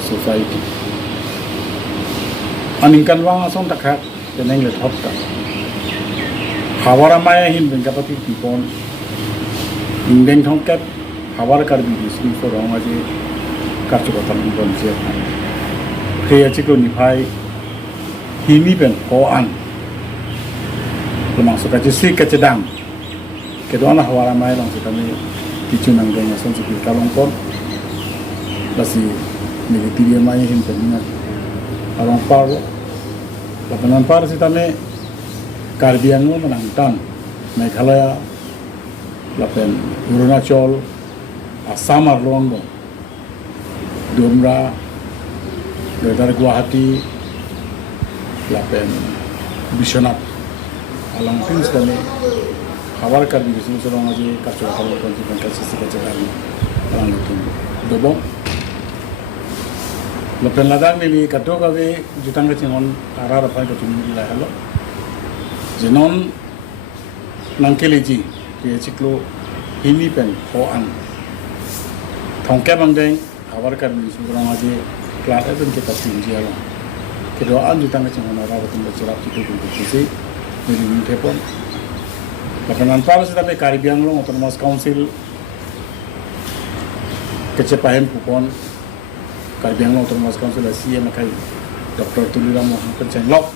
society aningkan wang asong takhat teneng le thop ta hawara maya hin bengkapati tipon ingben thongkat hawar kar bi dismi for ong aje karchu kata bon je kriya chiklo ni phai himi ben ko an lemang suka jisi kecedang kedua hawara maya lang suka ni tichunang geng asong sikil kalong pon basi military maya hin penina along paro lapanan par si tame Karbiang mo menangtan Meghalaya lapen Arunachal Assam arlong Dumra Gedar Guwahati lapen Bishanath alang pins kami hawar kar bi bisu sorong aje kacho kalau konsipan kasih kacakan alang itu dobong lapen ladang ni kato gawe jutang kecingon arah apa itu cumi lah halo jenon nangkeleji ke ciklo himi pen ho an thongke bangdeng hawar kar bi surang aje klat itu kita tinji ala kedua an jutang kecingon arah betul bercerap ciklo kisi ni tepon bakanan par sita be Caribbean lo autonomous council kecepahen kupon Caribbean lo autonomous council asia makai Dr. Tulira Mohamad Chenglok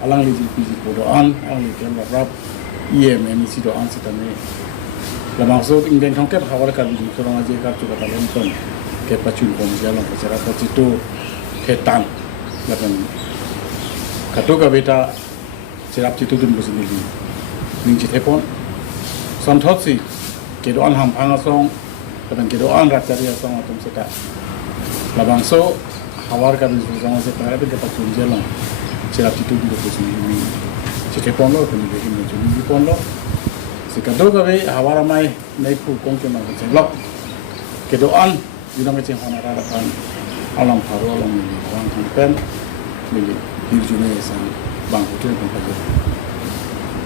alang li PG doan alang li kan rap IMN si doan sita me la maksud ingin thongket hawar kar bi surang aje kar chu kata lempon ke pacun pon jalan bicara pacito ketang lapan katoka beta serap citu dun bosini ning citepon santhot si kedoan hampang asong kadang kedoan ratari asong atom seta labangso hawar kan sama se para be dapat tunjelang serap citu dun bosini citepon lo kan be hin juni pon lo sikado gawe hawara mai nei pu kongke ma chenglok kedoan dinang ceng honara kan alam paro alam ni orang kampen milik hirjune sang bang hotel